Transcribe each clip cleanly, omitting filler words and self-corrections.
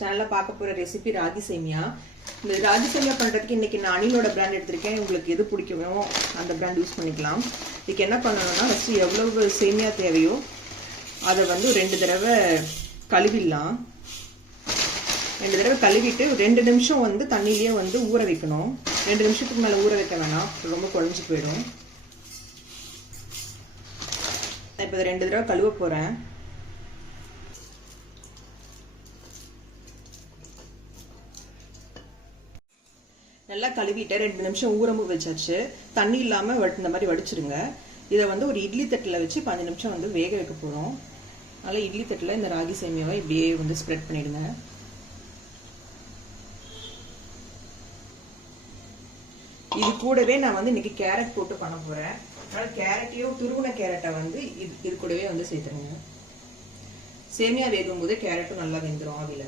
சேனல்ல பார்க்க போற ரெசிபி ராகி சேமியா. இந்த ராகி சேமியா பண்றதுக்கு இன்னைக்கு நான் அணிலோட பிராண்ட் எடுத்திருக்கேன். உங்களுக்கு எது பிடிக்குமோ அந்த பிராண்ட் யூஸ் பண்ணிக்கலாம். இதுக்கு என்ன பண்ணணும்னா ஃபர்ஸ்ட் எவ்வளவு சேமியா தேவையோ அதை வந்து 2 தடவை கழுவிடலாம். 2 தடவை கழுவிட்டு 2 நிமிஷம் வந்து தண்ணியிலேயே வந்து ஊற வைக்கணும். 2 நிமிஷத்துக்கு மேலே ஊற வைக்க வேணாம், ரொம்ப குழஞ்சி போயிடும். இப்போ 2 தடவை கழுவ போறேன். நல்லா கழுவிட்டு 2 நிமிஷம் ஊறமு வச்சாச்சு. தண்ணி இல்லாம இந்த மாதிரி வடிச்சிருங்க. இதை வந்து ஒரு இட்லி தட்டில் வச்சு 5 நிமிஷம் வந்து வேக வைக்க போறோம். அதனால இட்லி தட்டில் இந்த ராகி சேமியாவை இப்படியே வந்து ஸ்ப்ரெட் பண்ணிடுங்க. இது கூடவே நான் வந்து இன்னைக்கு கேரட் போட்டு பண்ண போறேன். அதனால கேரட்டையும் துருவன கேரட்டை வந்து இது கூடவே வந்து சேர்த்துருங்க. சேமியா வேகும் போது கேரட்டும் நல்லா வெந்துடும் ஆவில.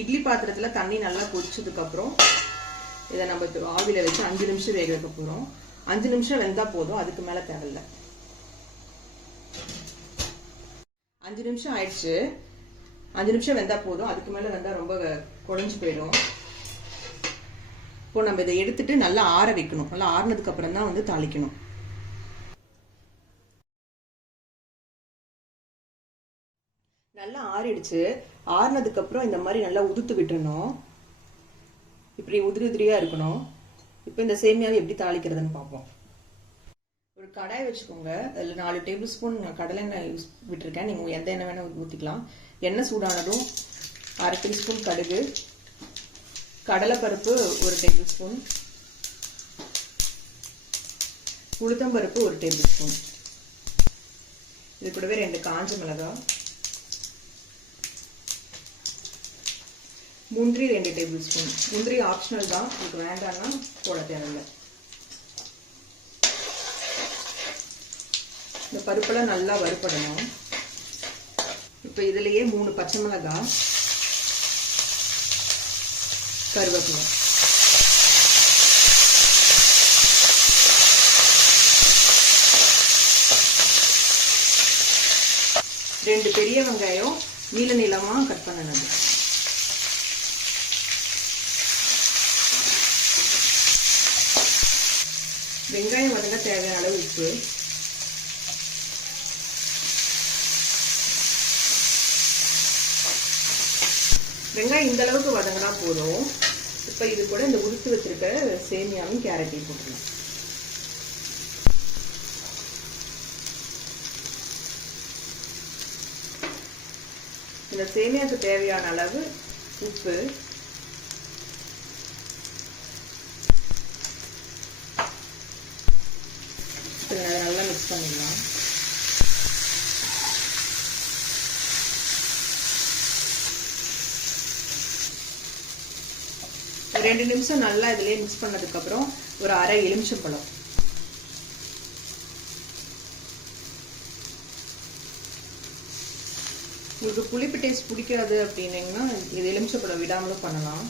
இட்லி பாத்திரத்துல தண்ணி நல்லா கொதிச்சதுக்கு அப்புறம் இதை நம்ம ஆவில வச்சு 5 நிமிஷம் வேக வைக்க போறோம். 5 நிமிஷம் வெந்தா போதும், அதுக்கு மேல தேவையில்ல. 5 நிமிஷம் ஆயிடுச்சு. 5 நிமிஷம் வெந்தா போதும், அதுக்கு மேல வெந்தா ரொம்ப குழஞ்சு போயிடும். இப்போ நம்ம இதை எடுத்துட்டு நல்லா ஆற வைக்கணும். நல்லா ஆறுனதுக்கு அப்புறம் தான் வந்து தாளிக்கணும். நல்லா ஆறிடுச்சு. ஆறுனதுக்கு அப்புறம் இந்த மாதிரி நல்லா உதுத்து விட்டுறணும். இப்படி உதிரி உதிரியா இருக்கணும். இப்போ இந்த சேமியாவை எப்படி தாளிக்கிறதுன்னு பார்ப்போம். ஒரு கடாய் வச்சுக்கோங்க. அதில் 4 டேபிள் ஸ்பூன் கடலை எண்ணெய் விட்டுருக்கேன். நீங்கள் எந்த எண்ணெய் வேணால் ஊற்றிக்கலாம். எண்ணெய் சூடானதும் 1/2 டீஸ்பூன் கடுகு, கடலைப்பருப்பு 1 டேபிள் ஸ்பூன், உளுத்தம்பருப்பு 1 டேபிள் ஸ்பூன், இது கூடவே 2 காஞ்ச மிளகாய், முந்திரி 2 டேபிள் ஸ்பூன். முந்திரி ஆப்ஷனல் தான், உங்களுக்கு வேண்டாம்னா போட தேவையில்லை. இந்த பருப்பெல்லாம் நல்லா வறுப்படணும். இப்போ இதுலயே 3 பச்சை மிளகாய், கருவேப்பிலை, ரெண்டு பெரிய வெங்காயம் நீள நீளமா கட் பண்ணணும். வெங்காயம் வதங்க தேவையான அளவு உப்பு, வெங்காயம் இந்த அளவுக்கு வதங்கினா போதும். இப்ப இது கூட இந்த உதுத்து வச்சிருக்க சேமியாவும் கேரட்டையும் போட்டுக்கலாம். இந்த சேமியாவுக்கு தேவையான அளவு உப்பு, நல்லா மிக்ஸ் பண்ணிடலாம். ஒரு 2 நிமிஷம் நல்லா இதுலயே மிக்ஸ் பண்ணதுக்கு அப்புறம் ஒரு 1/2 எலுமிச்சம்பழம், உங்களுக்கு புளிப்பு டேஸ்ட் பிடிக்காது அப்படின்னீங்கன்னா இது எலுமிச்சம்பழம் விடாமலும் பண்ணலாம்.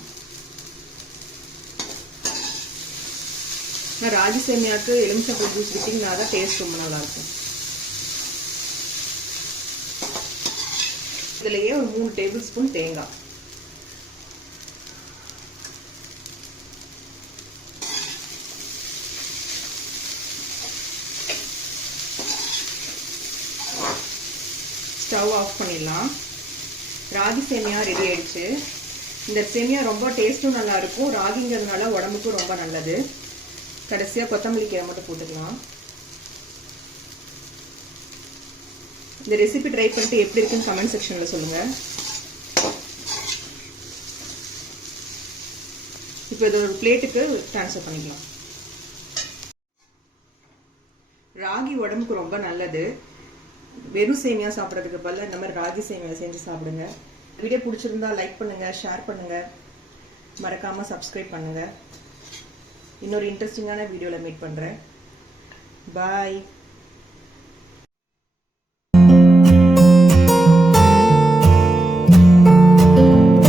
ராகி சேமியாவுக்கு எலுமிச்சம்பழம் ஜூஸ் விட்டீங்கன்னா தான் டேஸ்ட் ரொம்ப நல்லா இருக்கும். இதுலயே ஒரு 3 டேபிள் ஸ்பூன் தேங்காய், ஸ்டவ் ஆஃப் பண்ணிடலாம். ராகி சேமியா ரெடி ஆயிடுச்சு. இந்த சேமியா ரொம்ப டேஸ்டும் நல்லா இருக்கும். ராகிங்கிறதுனால உடம்புக்கும் ரொம்ப நல்லது. கடைசியா கொத்தமல்லி கீரை மட்டும் போட்டுக்கலாம். இந்த ரெசிபி ட்ரை பண்ணிட்டு எப்படி இருக்குன்னு கமெண்ட் செக்ஷன்ல சொல்லுங்க. இப்போ இது ஒரு பிளேட்டுக்கு ட்ரான்ஸ்ஃபர் பண்ணிக்கலாம். ராகி உடம்புக்கு ரொம்ப நல்லது. வெறும் சேமியா சாப்பிட்றதுக்கு பதிலாக இந்த மாதிரி ராகி சேமியா செஞ்சு சாப்பிடுங்க. வீடியோ பிடிச்சிருந்தா லைக் பண்ணுங்க, ஷேர் பண்ணுங்க, மறக்காம சப்ஸ்கிரைப் பண்ணுங்க. இன்னொரு இன்ட்ரெஸ்டிங்கான வீடியோவில் மீட் பண்ணுறேன். பாய்.